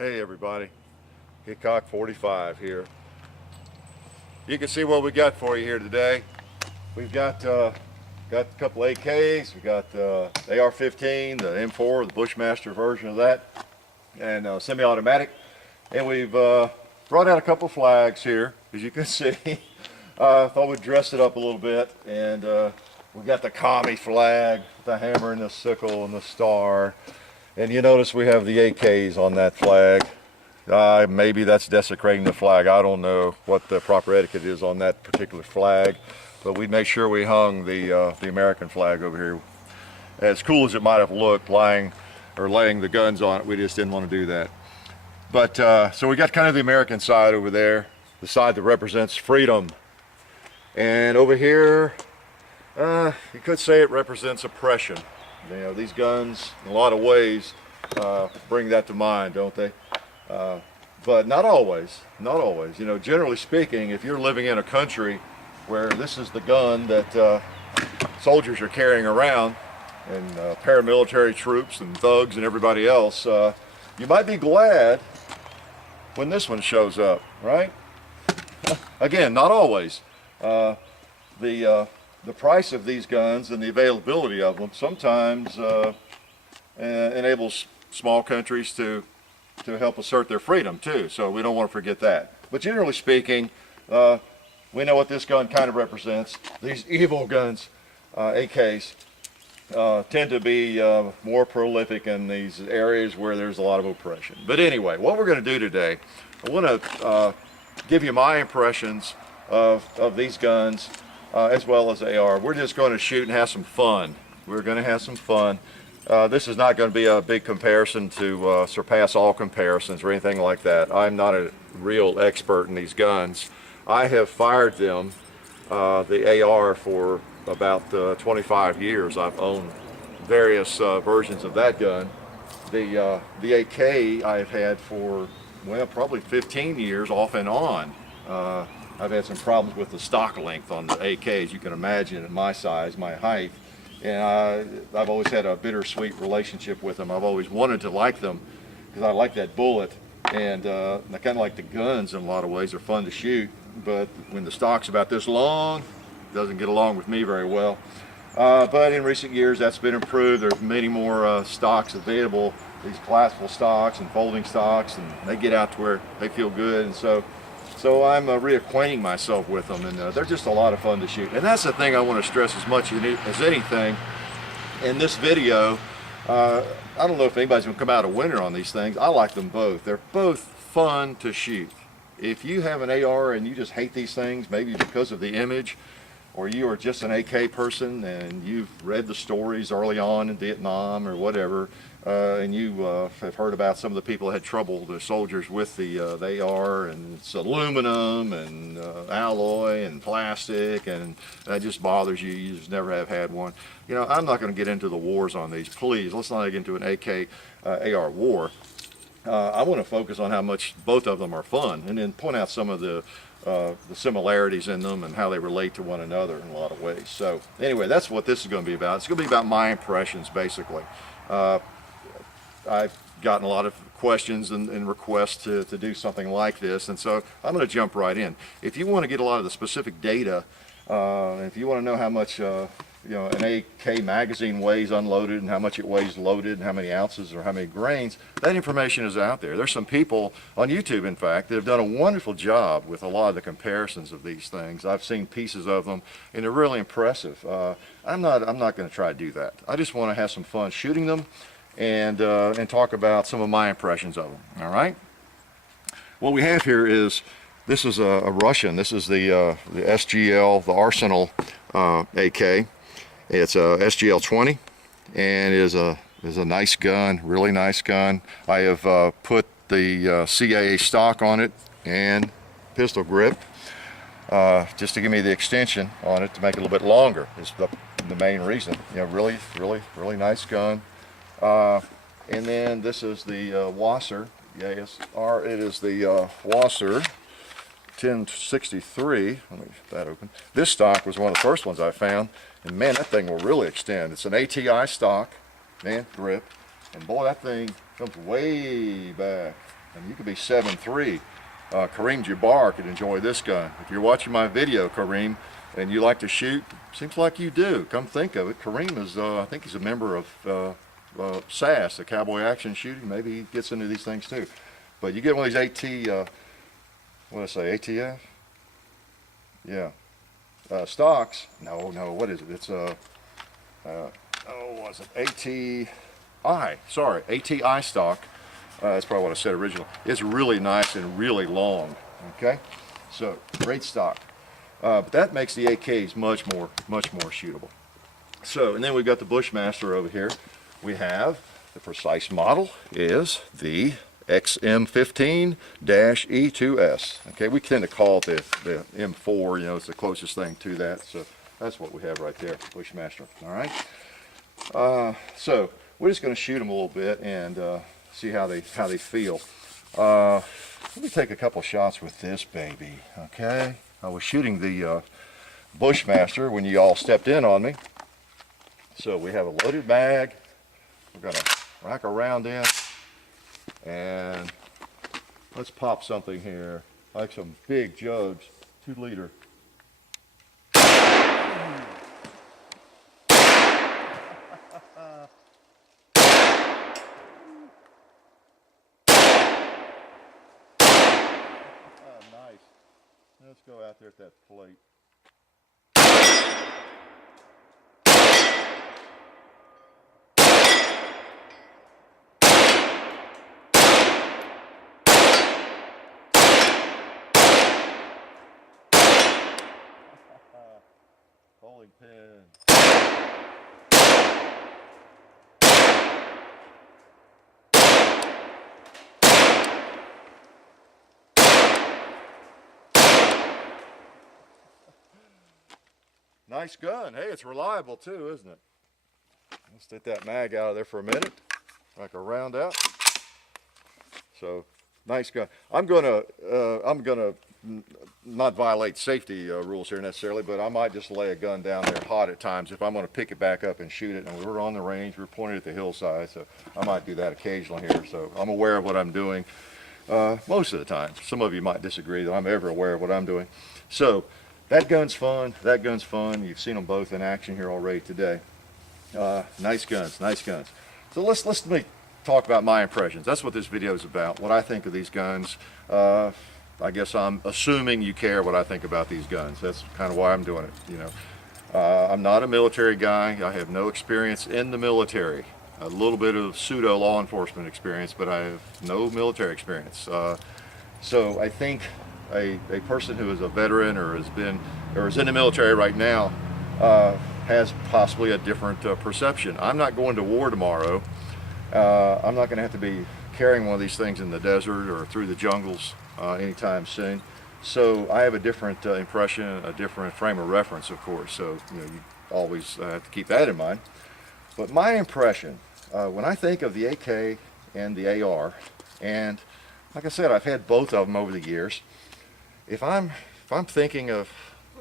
Hey everybody, AK47 here. You can see what we got for you here today. We've got a couple AKs, we got AR15, the M4, the Bushmaster version of that, and semi-automatic. And we've brought out a couple flags here, as you can see. Thought we'd dress it up a little bit, and we got the commie flag, the hammer and the sickle and the star. And you notice we have the AKs on that flag. Maybe that's desecrating the flag. I don't know what the proper etiquette is on that particular flag, but we made sure we hung the American flag over here. As cool as it might have looked, laying the guns on it, we just didn't want to do that. But so we got kind of the American side over there, the side that represents freedom. And over here, you could say it represents oppression. You know, these guns, in a lot of ways, bring that to mind, don't they? But not always, not always. You know, generally speaking, if you're living in a country where this is the gun that soldiers are carrying around, and paramilitary troops and thugs and everybody else, you might be glad when this one shows up, right? Again, not always. The price of these guns and the availability of them sometimes enables small countries to help assert their freedom too, so we don't want to forget that. But generally speaking, we know what this gun kind of represents. These evil guns, AKs, tend to be more prolific in these areas where there's a lot of oppression. But anyway, what we're going to do today, I want to give you my impressions of these guns, as well as AR. We're just going to shoot and have some fun. We're going to have some fun. This is not going to be a big comparison to surpass all comparisons or anything like that. I'm not a real expert in these guns. I have fired them, the AR, for about 25 years. I've owned various versions of that gun. The AK I've had for, well, probably 15 years off and on. I've had some problems with the stock length on the AKs. You can imagine at my size, my height, and I've always had a bittersweet relationship with them. I've always wanted to like them because I like that bullet, and I kind of like the guns in a lot of ways. They're fun to shoot, but when the stock's about this long, it doesn't get along with me very well. But in recent years, that's been improved. There's many more stocks available, these collapsible stocks and folding stocks, and they get out to where they feel good, and so I'm reacquainting myself with them, and they're just a lot of fun to shoot. And that's the thing I want to stress as much as anything in this video. I don't know if anybody's going to come out a winner on these things. I like them both. They're both fun to shoot. If you have an AR and you just hate these things, maybe because of the image, or you are just an AK person and you've read the stories early on in Vietnam or whatever, and you have heard about some of the people that had trouble, the soldiers, with the AR, and it's aluminum and alloy and plastic, and that just bothers you. You just never have had one. You know, I'm not going to get into the wars on these. Please, let's not get into an AK AR war. I want to focus on how much both of them are fun, and then point out some of the similarities in them and how they relate to one another in a lot of ways. So anyway, that's what this is going to be about. It's going to be about my impressions, basically. I've gotten a lot of questions and requests to do something like this, and so I'm going to jump right in. If you want to get a lot of the specific data, if you want to know how much you know, an AK magazine weighs unloaded, and how much it weighs loaded, and how many ounces or how many grains, that information is out there. There's some people on YouTube, in fact, that have done a wonderful job with a lot of the comparisons of these things. I've seen pieces of them, and they're really impressive. I'm not going to try to do that. I just want to have some fun shooting them, and talk about some of my impressions of them. All right. What we have here is, this is a Russian. This is the SGL, the Arsenal AK. It's a SGL 20, and is a nice gun, really nice gun. I have put the CAA stock on it and pistol grip, just to give me the extension on it to make it a little bit longer. Is the main reason. You know, really nice gun. And then this is the Wasser. Yes, it is the Wasser 1063. Let me get that open. This stock was one of the first ones I found, and man, that thing will really extend. It's an ATI stock, man, grip, and boy, that thing comes way back. And you could be 7'3". Kareem Jabbar could enjoy this gun. If you're watching my video, Kareem, and you like to shoot, seems like you do. Come think of it, Kareem is, I think he's a member of SAS, the Cowboy Action Shooting. Maybe he gets into these things too. But you get one of these AT, what did I say, ATF? Yeah. Stocks. No, what is it? It's what's it? ATI. Sorry, ATI stock. That's probably what I said originally. It's really nice and really long. Okay, so great stock. But that makes the AKs much more shootable. So, and then we've got the Bushmaster over here. We have the precise model is the XM15-E2S. Okay, we tend to call it the M4. You know, it's the closest thing to that. So that's what we have right there, Bushmaster. All right. So we're just going to shoot them a little bit and see how they feel. Let me take a couple shots with this baby. Okay. I was shooting the Bushmaster when you all stepped in on me. So we have a loaded mag. We're going to rack a round in. And let's pop something here, like some big jugs, 2 liter. Nice. Let's go out there at that plate. Bowling pin. Nice gun. Hey, it's reliable too, isn't it? Let's take that mag out of there for a minute. Like a round out. So, nice gun. I'm gonna not violate safety rules here necessarily, but I might just lay a gun down there hot at times if I'm going to pick it back up and shoot it. And we're on the range, we're pointed at the hillside, so I might do that occasionally here. So I'm aware of what I'm doing most of the time. Some of you might disagree that I'm ever aware of what I'm doing. So that gun's fun. That gun's fun. You've seen them both in action here already today. Nice guns, nice guns. So let's talk about my impressions. That's what this video is about. What I think of these guns. I guess I'm assuming you care what I think about these guns. That's kind of why I'm doing it. You know, I'm not a military guy. I have no experience in the military. A little bit of pseudo law enforcement experience, but I have no military experience. So I think a person who is a veteran or has been or is in the military right now has possibly a different perception. I'm not going to war tomorrow. I'm not going to have to be carrying one of these things in the desert or through the jungles anytime soon. So I have a different impression, a different frame of reference, of course. So you always have to keep that in mind. But my impression, when I think of the AK and the AR, and like I said, I've had both of them over the years. If I'm thinking of,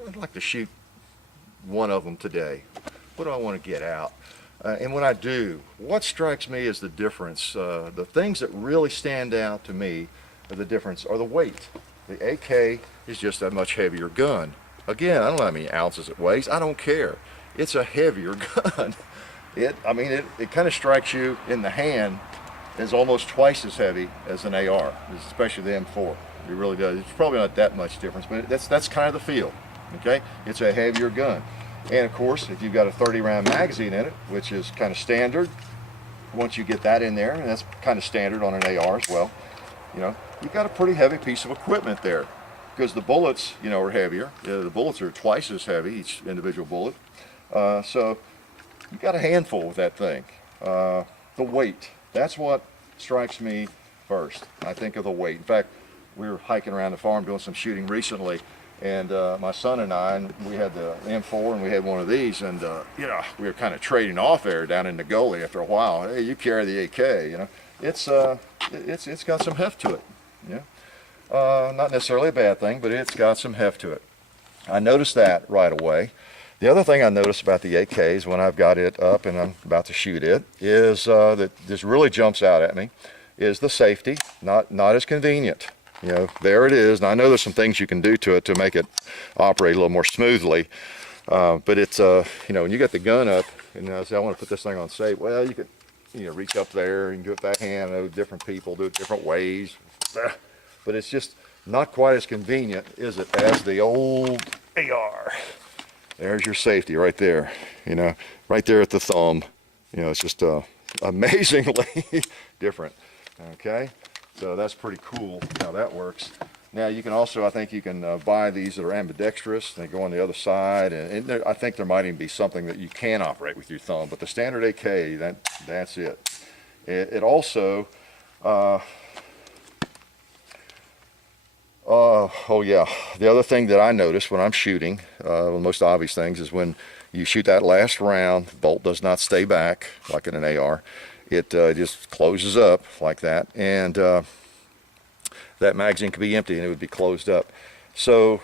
I'd like to shoot one of them today. What do I want to get out? And when I do, what strikes me as the difference, the things that really stand out to me, the difference are the weight. The AK is just a much heavier gun. Again, I don't know how many ounces it weighs. I don't care. It's a heavier gun. It kind of strikes you in the hand as almost twice as heavy as an AR, especially the M4. It really does. It's probably not that much difference, but that's kind of the feel. Okay, it's a heavier gun, and of course, if you've got a 30-round magazine in it, which is kind of standard, once you get that in there, and that's kind of standard on an AR as well. You've got a pretty heavy piece of equipment there, because the bullets, are heavier. The bullets are twice as heavy, each individual bullet. So you've got a handful with that thing. The weight, that's what strikes me first. I think of the weight. In fact, we were hiking around the farm doing some shooting recently, and my son and I, we had the M4 and we had one of these, and we were kind of trading off there down in the gully after a while. Hey, you carry the AK, it's got some heft to it. Not necessarily a bad thing, but it's got some heft to it. I noticed that right away. The other thing I noticed about the AKs when I've got it up and I'm about to shoot it is that this really jumps out at me. is the safety, not as convenient. You know, there it is. And I know there's some things you can do to it to make it operate a little more smoothly. But it's, you know, when you got the gun up, and say, I want to put this thing on safe, well, you could, you know, reach up there and do it backhand. I know different people do it different ways. But it's just not quite as convenient, is it, as the old AR. There's your safety right there, you know, right there at the thumb. You know, it's just amazingly different. Okay, so that's pretty cool how that works. Now you can also, I think you can buy these that are ambidextrous. They go on the other side, and I think there might even be something that you can operate with your thumb. But the standard AK, that's it. It also, oh yeah, the other thing that I notice when I'm shooting, one of the most obvious things is when you shoot that last round, the bolt does not stay back like in an AR. It just closes up like that, and that magazine could be empty and it would be closed up. So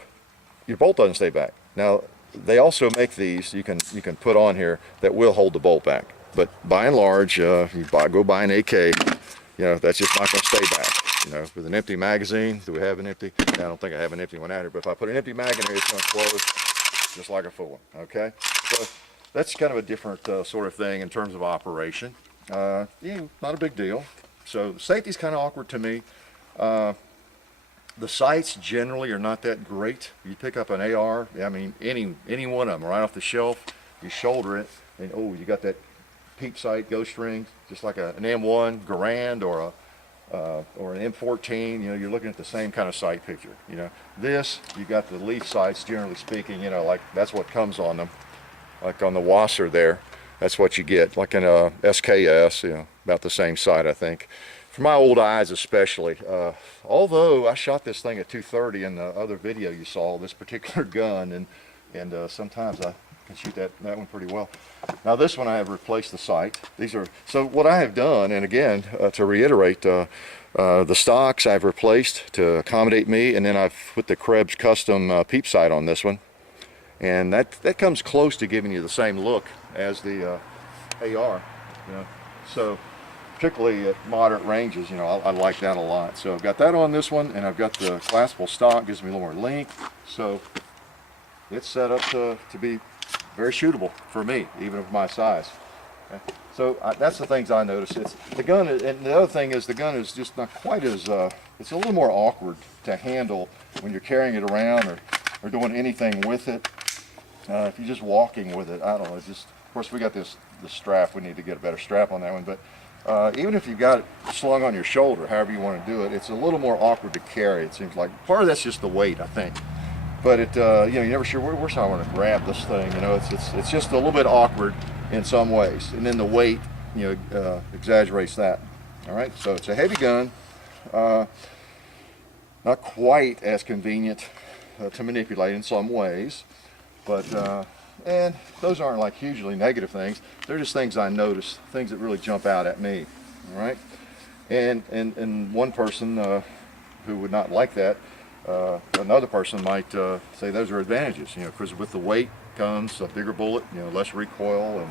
your bolt doesn't stay back. Now they also make these you can put on here that will hold the bolt back. But by and large, you go buy an AK, you know, that's just not going to stay back. You know, with an empty magazine, do we have an empty? I don't think I have an empty one out here, but if I put an empty mag in here, it's going to close just like a full one, okay? So that's kind of a different sort of thing in terms of operation. Yeah, not a big deal. So safety's kind of awkward to me. The sights generally are not that great. You pick up an AR, I mean, any one of them right off the shelf, you shoulder it, and oh, you got that peep sight ghost ring, just like an M1 Garand or an M14. You know, you're looking at the same kind of sight picture. You know, this, you got the leaf sights, generally speaking, you know, like that's what comes on them, like on the Wasser there. That's what you get, like in a SKS, you know, about the same sight, I think. For my old eyes especially, although I shot this thing at 230 in the other video you saw, this particular gun, and sometimes I can shoot that one pretty well. Now this one I have replaced the sight. These are, so what I have done, and again, to reiterate, the stocks I've replaced to accommodate me, and then I've put the Krebs custom peep sight on this one. And that comes close to giving you the same look as the AR, you know. So particularly at moderate ranges, you know, I like that a lot. So I've got that on this one, and I've got the collapsible stock, gives me a little more length. So it's set up to be very shootable for me, even of my size. Okay. So that's the things I notice. It's the gun, and the other thing is the gun is just not quite as, it's a little more awkward to handle when you're carrying it around or doing anything with it. If you're just walking with it, I don't know, it's just, of course we got this strap, we need to get a better strap on that one, but even if you've got it slung on your shoulder, however you want to do it, it's a little more awkward to carry, it seems like. Part of that's just the weight, I think. But it, you know, you're never sure where's how I want to grab this thing, you know, it's just a little bit awkward in some ways. And then the weight, you know, exaggerates that. All right, so it's a heavy gun, not quite as convenient to manipulate in some ways. But, and those aren't like hugely negative things. They're just things I notice, things that really jump out at me, all right? And one person who would not like that, another person might say those are advantages, you know, because with the weight comes a bigger bullet, you know, less recoil, and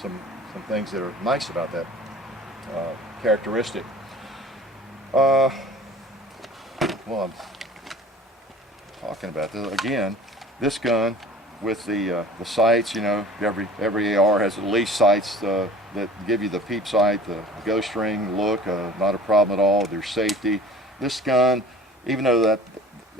some things that are nice about that characteristic. Well, I'm talking about this again. This gun with the sights, you know, every AR has at least sights that give you the peep sight, the ghost ring look, not a problem at all. There's safety. This gun, even though that,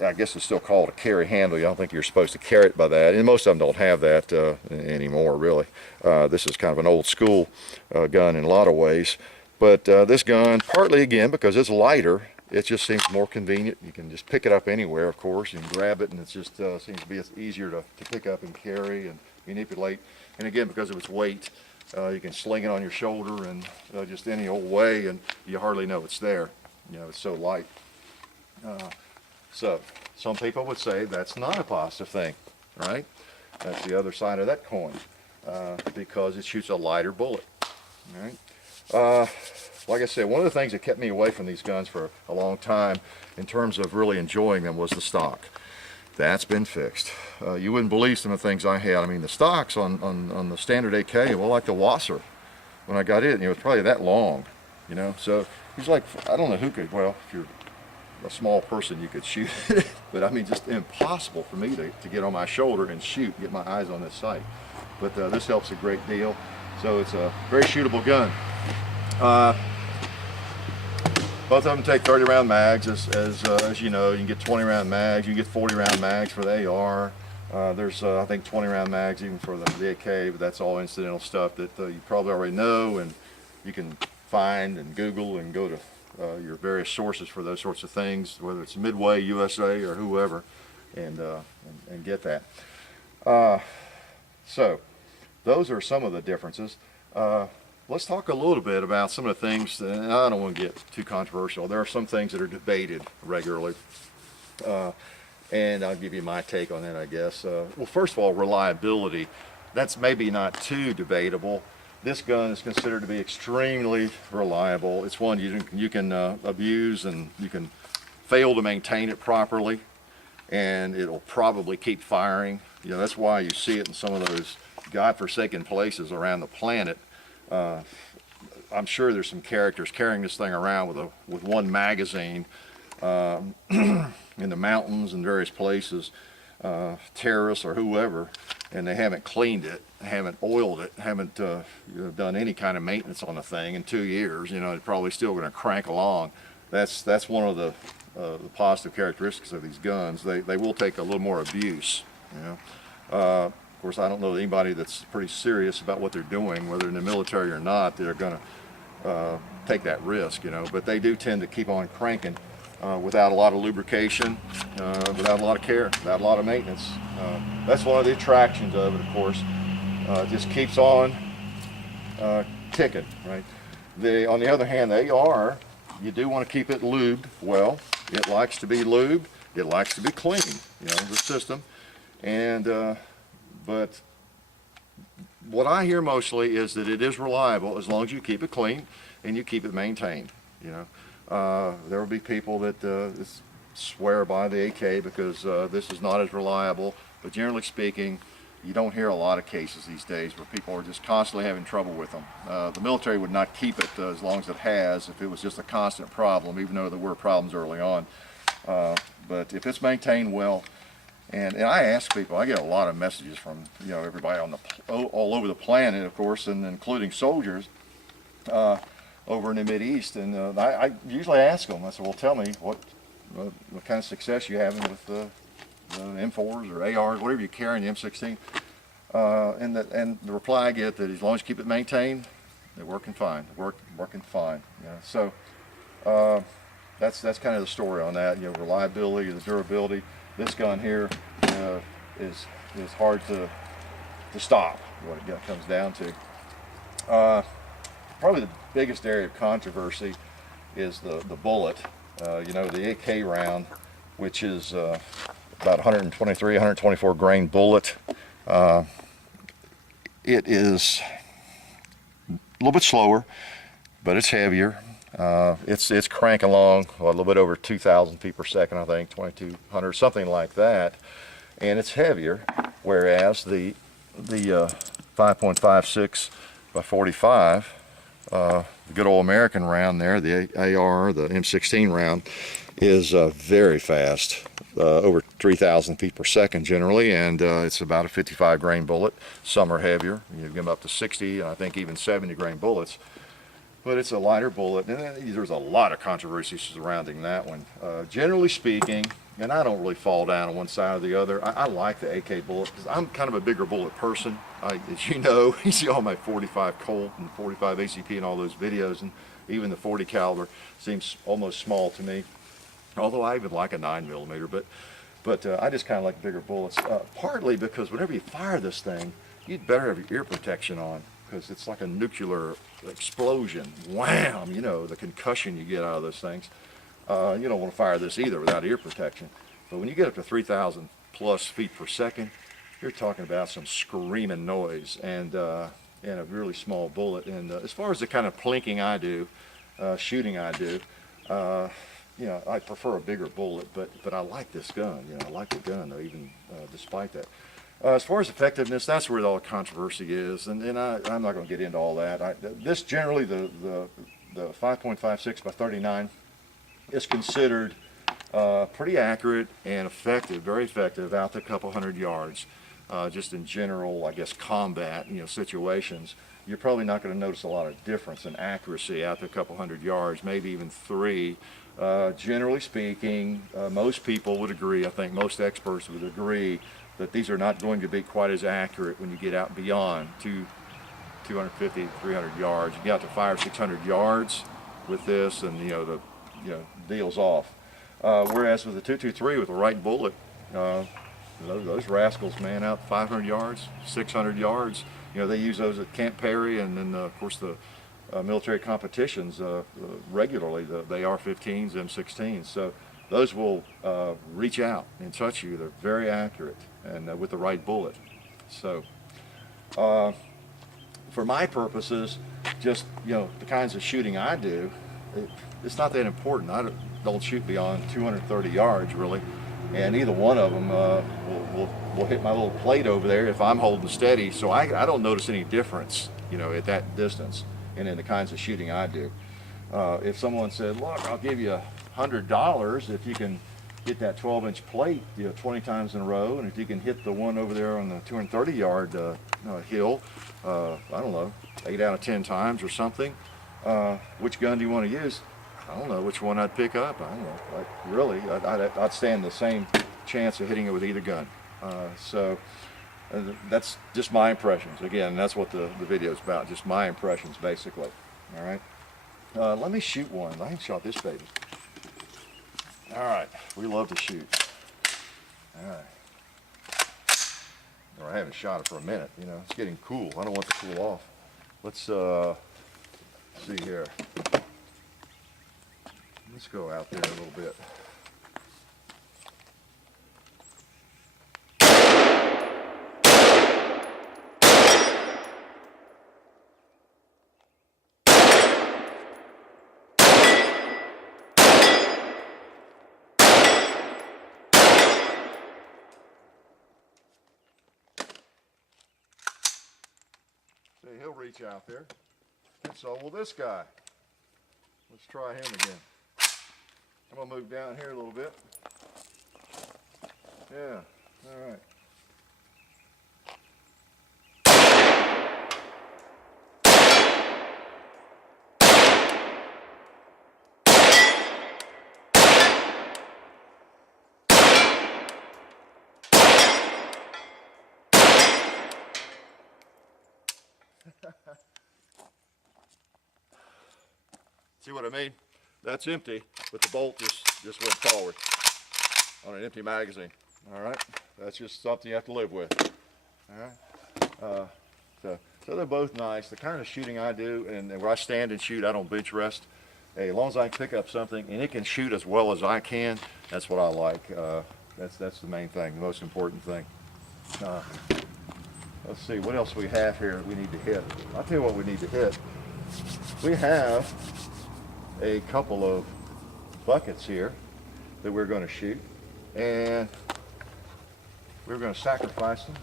I guess it's still called a carry handle, I don't think you're supposed to carry it by that, and most of them don't have that anymore, really. This is kind of an old school gun in a lot of ways, but this gun, partly again because it's lighter, it just seems more convenient. You can just pick it up anywhere, of course. You can grab it, and it just seems to be easier to pick up and carry and manipulate. And again, because of its weight, you can sling it on your shoulder and just any old way, and you hardly know it's there. You know, it's so light. So some people would say that's not a positive thing, right? That's the other side of that coin, because it shoots a lighter bullet. All right. Like I said, one of the things that kept me away from these guns for a long time in terms of really enjoying them was the stock. That's been fixed. You wouldn't believe some of the things I had. I mean, the stocks on the standard AK, well, like the Wasser, when I got it, you know, it's probably that long, you know. So he's like, I don't know who could, well, if you're a small person you could shoot it, but I mean just impossible for me to get on my shoulder and shoot, get my eyes on this sight. But this helps a great deal. So it's a very shootable gun. Both of them take 30 round mags, as you know. You can get 20 round mags, you can get 40 round mags for the AR. There's I think 20 round mags even for the AK, but that's all incidental stuff that you probably already know, and you can find and Google and go to your various sources for those sorts of things, whether it's Midway, USA, or whoever, and get that. So those are some of the differences. Let's talk a little bit about some of the things, and I don't want to get too controversial. There are some things that are debated regularly, and I'll give you my take on that, I guess. Well, first of all, reliability. That's maybe not too debatable. This gun is considered to be extremely reliable. It's one you can abuse, and you can fail to maintain it properly, and it'll probably keep firing. You know, that's why you see it in some of those godforsaken places around the planet. I'm sure there's some characters carrying this thing around with one magazine in the mountains and various places, terrorists or whoever, and they haven't cleaned it, haven't oiled it, haven't done any kind of maintenance on the thing in 2 years. You know, it's probably still going to crank along. That's one of the positive characteristics of these guns. They will take a little more abuse. You know. Of course, I don't know anybody that's pretty serious about what they're doing, whether in the military or not, they're going to take that risk, you know. But they do tend to keep on cranking without a lot of lubrication, without a lot of care, without a lot of maintenance. That's one of the attractions of it, of course. It just keeps on ticking, right? On the other hand, the AR, you do want to keep it lubed well. It likes to be lubed. It likes to be clean, you know, the system. And but what I hear mostly is that it is reliable as long as you keep it clean and you keep it maintained. You know, there will be people that swear by the AK because this is not as reliable. But generally speaking, you don't hear a lot of cases these days where people are just constantly having trouble with them. The military would not keep it as long as it has if it was just a constant problem, even though there were problems early on. But if it's maintained well, and I ask people, I get a lot of messages from, you know, everybody on all over the planet, of course, and including soldiers over in the Mideast. And I usually ask them, I said, well, tell me what kind of success you having with the M4s or ARs, whatever you carry in the M16. And the reply I get that as long as you keep it maintained, they're working fine. Working fine. Yeah. So that's kind of the story on that. You know, reliability, the durability. This gun here is hard to stop, what it comes down to. Probably the biggest area of controversy is the bullet. You know, the AK round, which is about 123, 124 grain bullet. It is a little bit slower, but it's heavier. It's cranking along a little bit over 2,000 feet per second, I think, 2,200, something like that, and it's heavier. Whereas the 5.56 by 45, the good old American round there, the AR, the M16 round, is very fast, over 3,000 feet per second generally, and it's about a 55 grain bullet. Some are heavier. You get them up to 60, and I think even 70 grain bullets. But it's a lighter bullet, and there's a lot of controversy surrounding that one. Generally speaking, and I don't really fall down on one side or the other, I like the AK bullet because I'm kind of a bigger bullet person. As you know, you see all my 45 Colt and 45 ACP and all those videos, and even the 40 caliber seems almost small to me. Although I even like a 9mm, but I just kind of like bigger bullets. Partly because whenever you fire this thing, you'd better have your ear protection on, because it's like a nuclear explosion. Wham! You know, the concussion you get out of those things. You don't want to fire this either without ear protection. But when you get up to 3,000 plus feet per second, you're talking about some screaming noise and a really small bullet. And as far as the kind of plinking I do, shooting I do, you know, I prefer a bigger bullet, but I like this gun. You know, I like the gun though, even despite that. As far as effectiveness, that's where all the controversy is, and I'm not going to get into all that. This generally, the the 5.56 by 39 is considered pretty accurate and effective, very effective out to a couple hundred yards. Just in general, I guess, combat, situations, you're probably not going to notice a lot of difference in accuracy out to a couple hundred yards, maybe even 3. Generally speaking, most people would agree, I think most experts would agree, that these are not going to be quite as accurate when you get out beyond 250, 300 yards. You get out to 500 or 600 yards with this, and the deal's off. Whereas with the 223 with the right bullet, those rascals, man, out 500 yards, 600 yards. They use those at Camp Perry, and then of course the military competitions regularly, the AR15s, M16s. So those will reach out and touch you. They're very accurate, and with the right bullet. So for my purposes, just the kinds of shooting I do, it's not that important. I don't shoot beyond 230 yards really, and either one of them will hit my little plate over there if I'm holding steady. So I don't notice any difference, at that distance, and in the kinds of shooting I do. If someone said, "Look, I'll give you $100 if you can hit that 12-inch plate 20 times in a row, and if you can hit the one over there on the 230-yard hill, I don't know, 8 out of 10 times or something, which gun do you want to use?" I don't know which one I'd pick up. I don't know. Really, I'd stand the same chance of hitting it with either gun. So that's just my impressions. Again, that's what the video is about, just my impressions basically. All right. Let me shoot one. I ain't shot this baby. All right. We love to shoot. All right. Or I haven't shot it for a minute. It's getting cool. I don't want it to cool off. Let's see here. Let's go out there a little bit. See, he'll reach out there. And so will this guy. Let's try him again. I'm going to move down here a little bit. Yeah, all right. See what I mean? That's empty, but the bolt just went forward on an empty magazine. All right, that's just something you have to live with. All right, so they're both nice. The kind of shooting I do, and where I stand and shoot, I don't bench rest. Hey, as long as I can pick up something and it can shoot as well as I can, that's what I like. That's the main thing, the most important thing. Let's see what else we have here that we need to hit. I'll tell you what we need to hit. We have a couple of buckets here that we're going to shoot, and we're going to sacrifice them,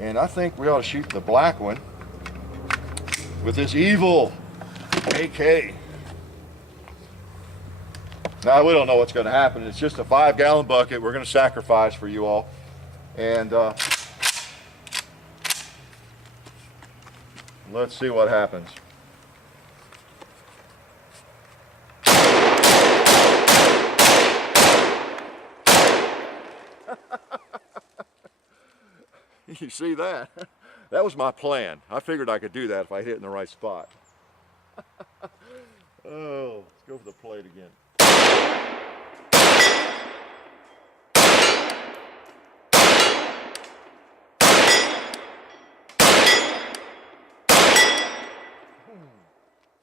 and I think we ought to shoot the black one with this evil AK. Now we don't know what's going to happen. It's just a 5-gallon bucket we're going to sacrifice for you all, and let's see what happens. You see that? That was my plan. I figured I could do that if I hit it in the right spot. Oh, let's go for the plate again.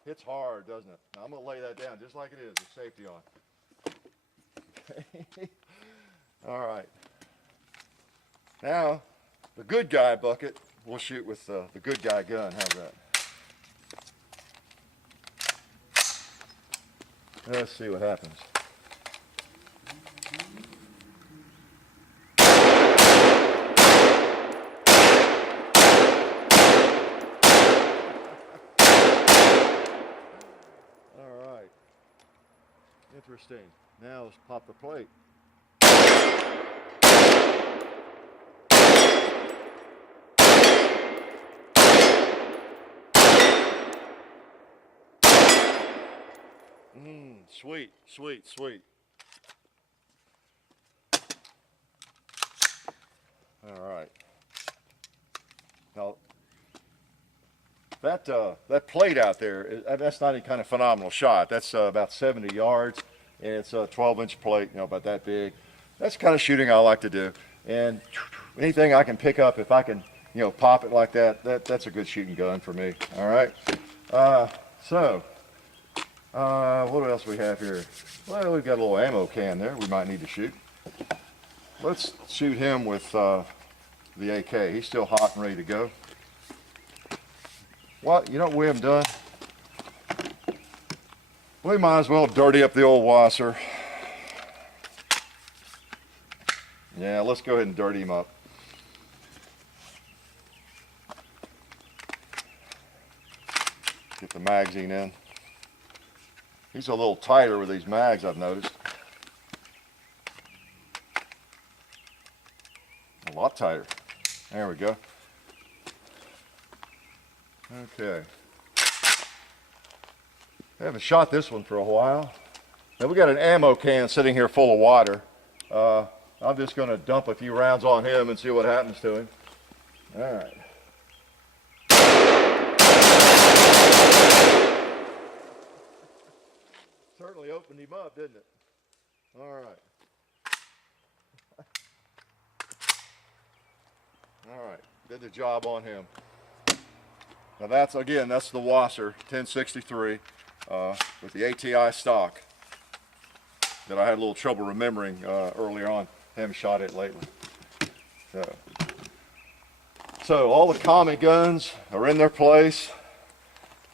Hits hard, doesn't it? Now I'm going to lay that down just like it is with safety on. Okay. All right. Now, the good guy bucket, we'll shoot with the good guy gun. How's that? Let's see what happens. Interesting. Now let's pop the plate. Sweet, sweet, sweet. All right. Now, that plate out there, that's not any kind of phenomenal shot. That's about 70 yards, and it's a 12-inch plate, about that big. That's the kind of shooting I like to do. And anything I can pick up, if I can, pop it like that, that's a good shooting gun for me. All right. What else we have here? Well, we've got a little ammo can there we might need to shoot. Let's shoot him with the AK. He's still hot and ready to go. What? You know what we haven't done? We might as well dirty up the old wasser. Yeah, let's go ahead and dirty him up. Get the magazine in. He's a little tighter with these mags, I've noticed. A lot tighter. There we go. Okay. I haven't shot this one for a while. Now we got an ammo can sitting here full of water. I'm just going to dump a few rounds on him and see what happens to him. All right. Certainly opened him up, didn't it? All right. All right, did the job on him. Now that's the Wasser 1063 with the ATI stock that I had a little trouble remembering earlier on. Haven't shot it lately. So all the common guns are in their place.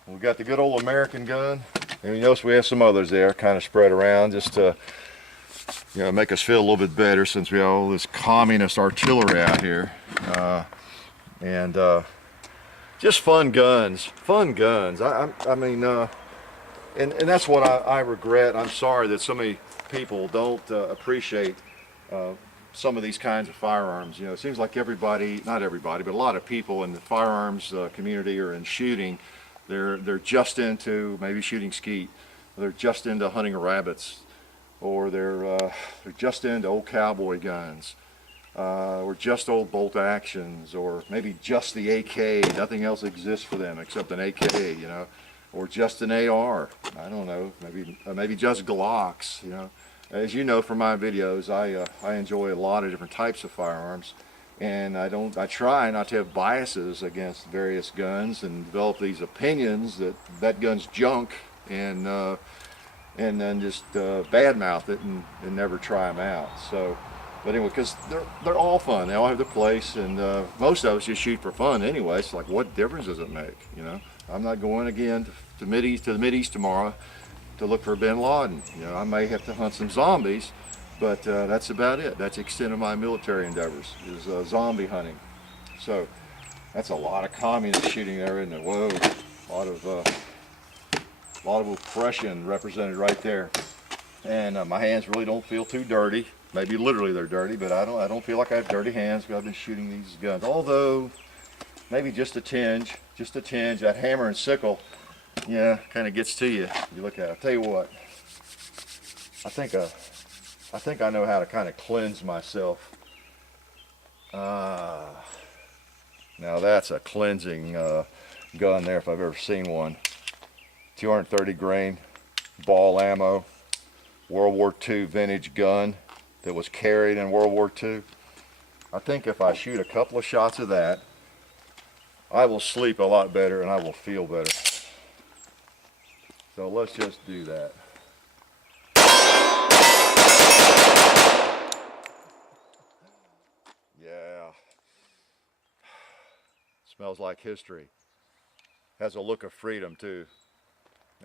We've got the good old American gun. And you notice we have some others there kind of spread around just to make us feel a little bit better since we have all this communist artillery out here. Just fun guns. I mean, and that's what I regret. I'm sorry that so many people don't appreciate some of these kinds of firearms. It seems like everybody, not everybody, but a lot of people in the firearms community or in shooting, they're just into maybe shooting skeet. They're just into hunting rabbits, or they're just into old cowboy guns, or just old bolt actions, or maybe just the AK. Nothing else exists for them except an AK, or just an AR. I don't know. Maybe just Glocks. As you know from my videos, I enjoy a lot of different types of firearms. And I try not to have biases against various guns and develop these opinions that gun's junk, and then just badmouth it and never try them out. So, but anyway, because they're all fun, they all have their place, and most of us just shoot for fun anyway. It's like, what difference does it make? I'm not going again to the Mideast tomorrow to look for Bin Laden. I may have to hunt some zombies. But that's about it. That's the extent of my military endeavors, is zombie hunting. So that's a lot of communist shooting there, isn't it? Whoa, a lot of oppression represented right there. And my hands really don't feel too dirty. Maybe literally they're dirty, but I don't feel like I have dirty hands because I've been shooting these guns. Although maybe just a tinge. That hammer and sickle, kind of gets to you. You look at it. I'll tell you what. I think I know how to kind of cleanse myself. Now that's a cleansing gun there if I've ever seen one. 230 grain ball ammo, World War II vintage gun that was carried in World War II. I think if I shoot a couple of shots of that, I will sleep a lot better and I will feel better. So let's just do that. Yeah, smells like history. Has a look of freedom too.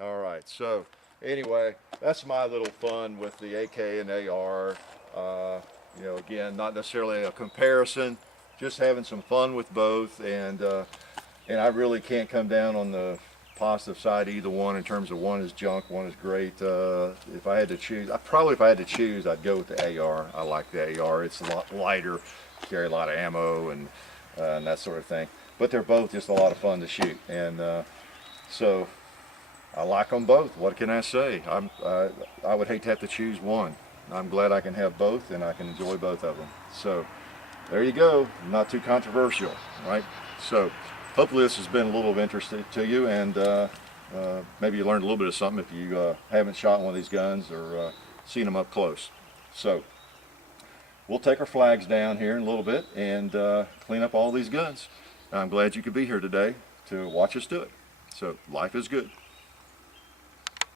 All right, so anyway, that's my little fun with the AK and AR. Again, not necessarily a comparison, just having some fun with both, and I really can't come down on the positive side of either one in terms of one is junk, one is great. If I had to choose, if I had to choose, I'd go with the AR. I like the AR. It's a lot lighter, carry a lot of ammo and that sort of thing. But they're both just a lot of fun to shoot, and so I like them both. What can I say? I would hate to have to choose one. I'm glad I can have both, and I can enjoy both of them. So there you go. Not too controversial, right? So hopefully this has been a little of interest to you, and maybe you learned a little bit of something if you haven't shot one of these guns or seen them up close. So we'll take our flags down here in a little bit and clean up all these guns. I'm glad you could be here today to watch us do it. So life is good.